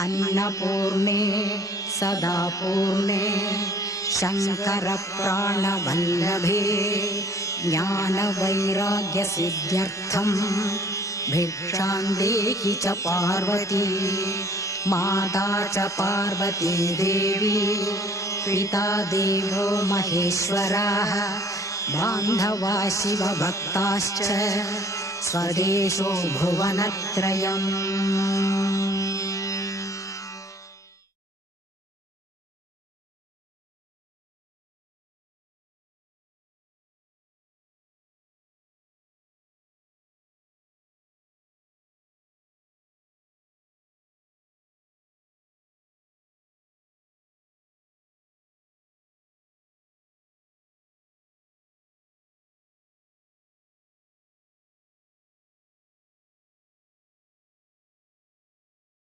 अन्नपूर्णे सदा पूर्णे शङ्करप्राणवल्लभे ज्ञानवैराग्यसिद्ध्यर्थं भिक्षां देहि च पार्वती। माता च पार्वती देवी पिता देवो महेश्वरः बान्धवा शिवभक्ताश्च स्वदेशो भुवनत्रयम्।